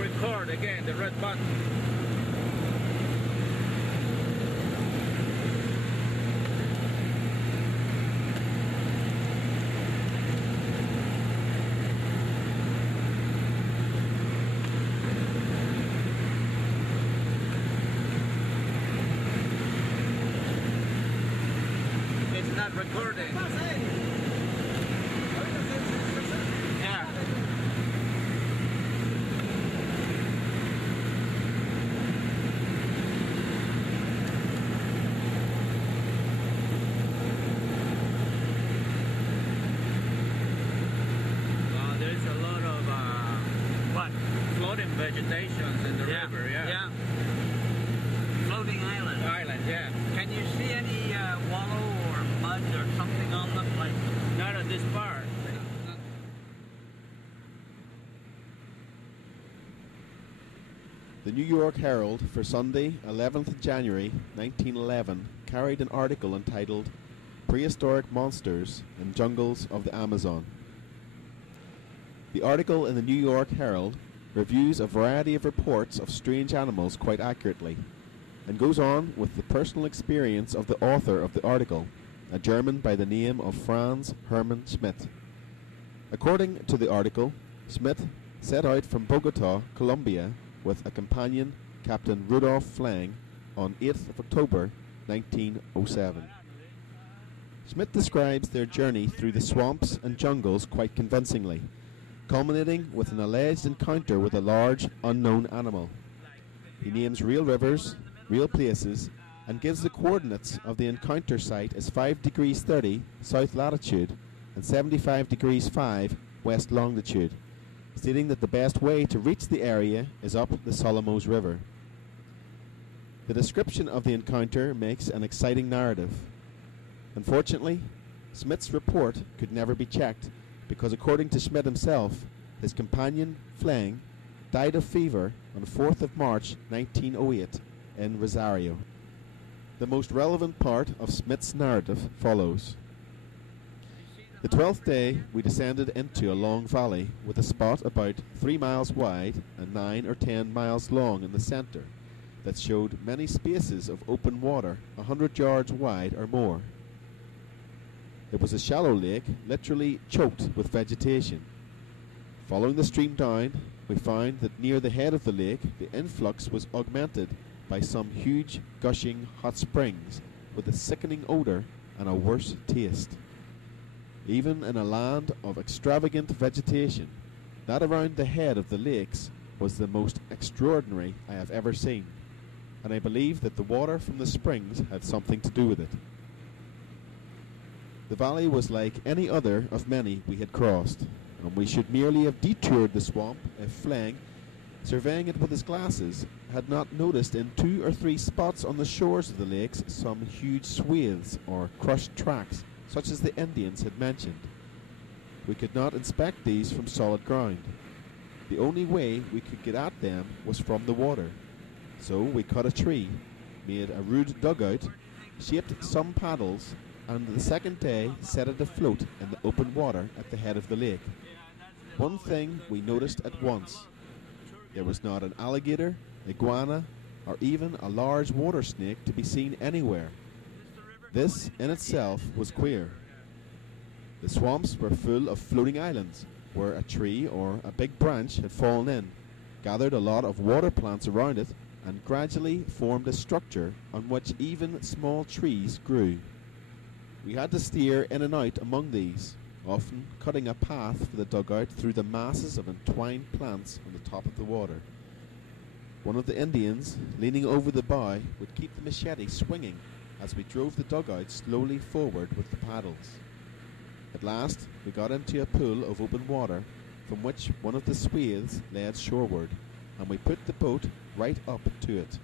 record again, the red button. It's not recording. Yeah. There's a lot of floating vegetations in the river, yeah. Floating island. Island, yeah. Can you see any wallow or mud or something on them? Like Not on this part. The New York Herald for Sunday, 11th January 1911 carried an article entitled Prehistoric Monsters in Jungles of the Amazon. The article in the New York Herald reviews a variety of reports of strange animals quite accurately, and goes on with the personal experience of the author of the article, a German by the name of Franz Herman Schmidt. According to the article, Schmidt set out from Bogota, Colombia, with a companion, Captain Rudolf Phleng, on 8th of October 1907. Schmidt describes their journey through the swamps and jungles quite convincingly, culminating with an alleged encounter with a large, unknown animal. He names real rivers, real places, and gives the coordinates of the encounter site as 5 degrees 30 south latitude and 75 degrees 5 west longitude, stating that the best way to reach the area is up the Solomos River. The description of the encounter makes an exciting narrative. Unfortunately, Schmidt's report could never be checked because, according to Schmidt himself, his companion, Phleng, died of fever on 4th of March 1908 in Rosario. The most relevant part of Schmidt's narrative follows. The 12th day we descended into a long valley with a spot about 3 miles wide and 9 or 10 miles long in the centre that showed many spaces of open water 100 yards wide or more. It was a shallow lake, literally choked with vegetation. Following the stream down, we found that near the head of the lake the influx was augmented by some huge, gushing hot springs with a sickening odour and a worse taste. Even in a land of extravagant vegetation, that around the head of the lakes was the most extraordinary I have ever seen, and I believe that the water from the springs had something to do with it. The valley was like any other of many we had crossed, and we should merely have detoured the swamp if Phleng, surveying it with his glasses, had not noticed in 2 or 3 spots on the shores of the lakes some huge swathes or crushed tracks, such as the Indians had mentioned. We could not inspect these from solid ground. The only way we could get at them was from the water. So we cut a tree, made a rude dugout, shaped some paddles, and the second day set it afloat in the open water at the head of the lake. One thing we noticed at once. There was not an alligator, iguana, or even a large water snake to be seen anywhere. This in itself was queer. The swamps were full of floating islands, where a tree or a big branch had fallen in, gathered a lot of water plants around it, and gradually formed a structure on which even small trees grew. We had to steer in and out among these, often cutting a path for the dugout through the masses of entwined plants on the top of the water. One of the Indians, leaning over the bow, would keep the machete swinging as we drove the dugout slowly forward with the paddles. At last we got into a pool of open water from which one of the swathes led shoreward, and we put the boat right up to it.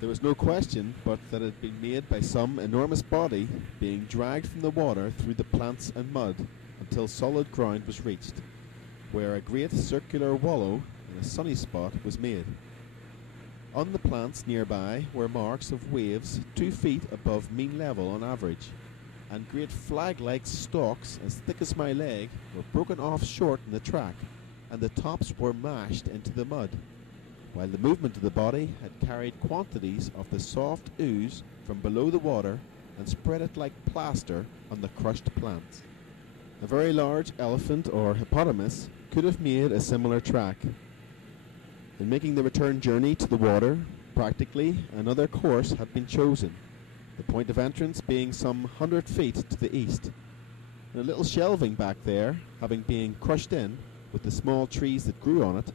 There was no question but that it had been made by some enormous body being dragged from the water through the plants and mud until solid ground was reached, where a great circular wallow in a sunny spot was made. On the plants nearby were marks of waves 2 feet above mean level on average, and great flag-like stalks as thick as my leg were broken off short in the track, and the tops were mashed into the mud, while the movement of the body had carried quantities of the soft ooze from below the water and spread it like plaster on the crushed plants. A very large elephant or hippopotamus could have made a similar track. In making the return journey to the water, practically another course had been chosen, the point of entrance being some 100 feet to the east. And a little shelving back there, having been crushed in with the small trees that grew on it,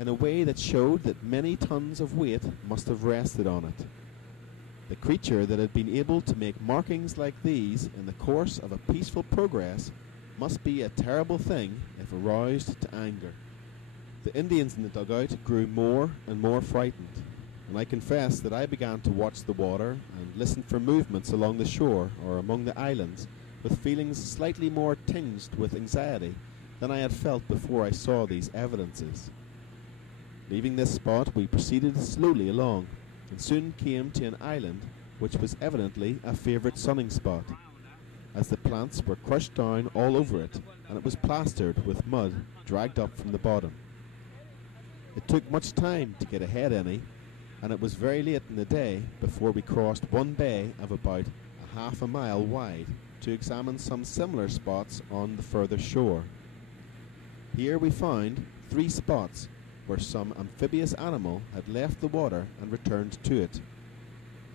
in a way that showed that many tons of weight must have rested on it. The creature that had been able to make markings like these in the course of a peaceful progress must be a terrible thing if aroused to anger. The Indians in the dugout grew more and more frightened, and I confess that I began to watch the water and listen for movements along the shore or among the islands with feelings slightly more tinged with anxiety than I had felt before I saw these evidences. Leaving this spot, we proceeded slowly along, and soon came to an island which was evidently a favourite sunning spot, as the plants were crushed down all over it, and it was plastered with mud dragged up from the bottom. It took much time to get ahead any, and it was very late in the day before we crossed one bay of about a half a mile wide to examine some similar spots on the further shore. Here we found 3 spots where some amphibious animal had left the water and returned to it.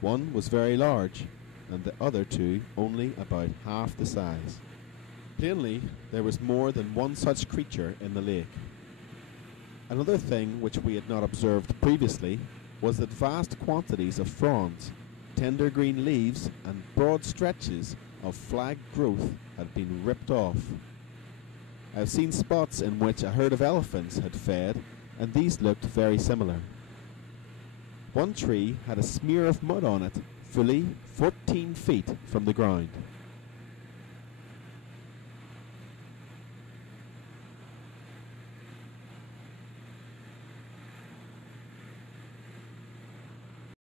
One was very large, and the other 2 only about half the size. Plainly, there was more than one such creature in the lake. Another thing which we had not observed previously was that vast quantities of fronds, tender green leaves, and broad stretches of flagged growth had been ripped off. I have seen spots in which a herd of elephants had fed, and these looked very similar. One tree had a smear of mud on it, fully 14 feet from the ground.